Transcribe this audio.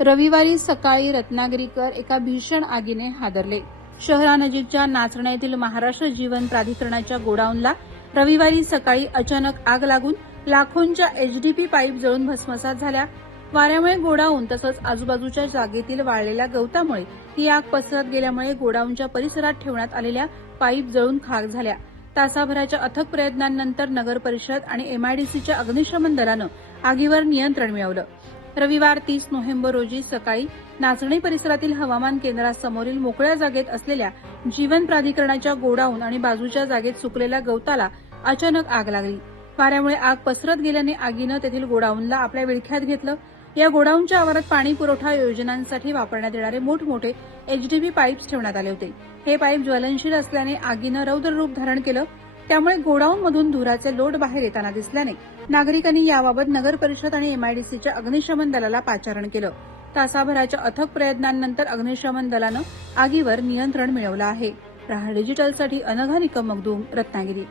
रविवारी सकाळी रत्नागिरीकर एका भीषण आगीने हादरले. शहरानजीकच्या नाचणा येथील महाराष्ट्र जीवन प्राधिकरणाच्या गोडाऊनला रविवारी सकाळी अचानक आग लागून लाखोंच्या एचडीपी पाईप जळून भस्मसात झाल्या. वाऱ्यामुळे गोडाऊन तसंच आजूबाजूच्या जागेतील वाळलेल्या गवतामुळे ही आग पसरत गेल्यामुळे गोडाऊनच्या परिसरात ठेवण्यात आलेल्या पाईप जळून खाक झाल्या. तासाभराच्या अथक प्रयत्नांनंतर नगर परिषद आणि एमआयडीसीच्या अग्निशमन दलानं आगीवर नियंत्रण मिळवलं. रविवार तीस नोव्हेंबर रोजी सकाळी नाचणी परिसरातील हवामान केंद्रासमोरील मोकळ्या जागेत असलेल्या जीवन प्राधिकरणाच्या गोडाऊन आणि बाजूच्या जागेत सुकलेल्या गवताला अचानक आग लागली. वाऱ्यामुळे आग पसरत गेल्याने आगीनं तेथील गोडाऊनला आपल्या विळख्यात घेतलं. या गोडाऊनच्या आवारात पाणी पुरवठा योजनांसाठी वापरण्यात येणारे मोठमोठे एचडीबी पाईप्स ठेवण्यात आले होते. हे पाईप ज्वलनशील असल्याने आगीनं रौद्र रूप धारण केलं. त्यामुळे गोडाऊनमधून धुराचे लोट बाहेर येताना दिसल्याने नागरिकांनी याबाबत नगर परिषद आणि एमआयडीसीच्या अग्निशमन दलाला पाचारण केलं. तासाभराच्या अथक प्रयत्नांनंतर अग्निशमन दलानं आगीवर नियंत्रण मिळवलं आहे. रहा डिजिटलसाठी अनघा निकम मगदूम रत्नागिरी.